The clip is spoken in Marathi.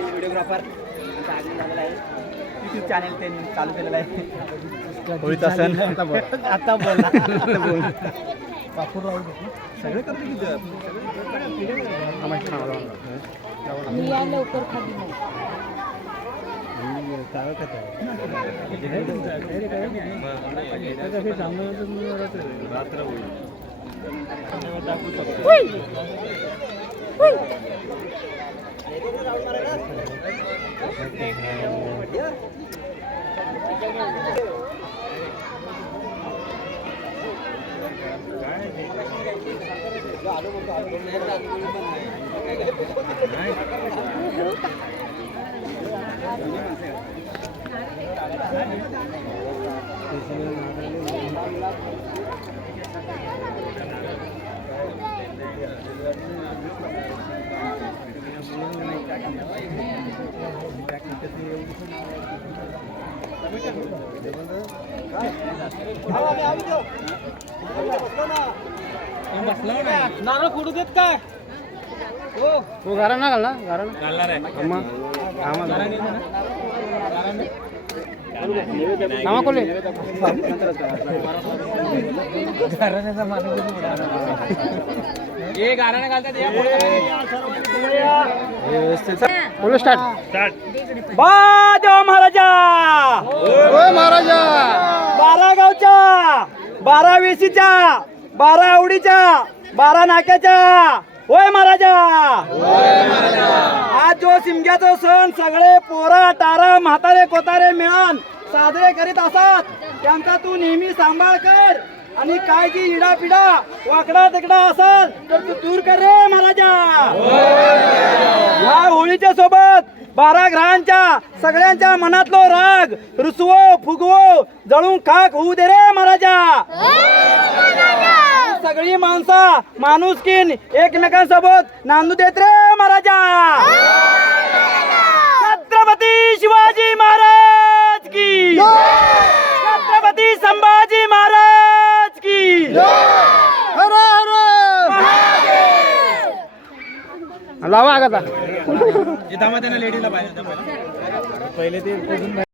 व्हिडिओग्राफर झालेला आहे, यूट्यूब चॅनल त्यांनी चालू केलेलं आहे. होळीचा सण आता बोल सगळे करते की लवकर खाली रात्र होईल. नारळ फोडू देत काय तो गारण ना घालना गारण घालणार आहे. नामा कोले ये गाणं घालतात बोलो स्टार्ट बा देवा महाराजा ओय महाराजा 12 गावच्या 12 वेशीच्या 12 आवडीच्या 12 नाक्याच्या होय महाराजा. आज जो शिमग्याचा सण सगळे पोरा टारा म्हातारे कोतारे मिळून साजरे करीत असतात, त्यांचा तू नेहमी सांभाळ कर आणि काय जी इडापिडा वाकडा तिकडा असाल तर तू दूर कर रे महाराजा. या होळीच्या सोबत 12 ग्रहांच्या सगळ्यांच्या मनातलो राग रुसवो फुगवो जळून खाक होऊ दे रे महाराजा. सगळी माणसा माणुसकीन एकमेकांसोबत नांदू देत रे महाराजा. छत्रपती शिवाजी महाराज की, छत्रपती संभाजी महाराज की. हर हर लावा आगाता लेडीला पाहिजे पहिले ते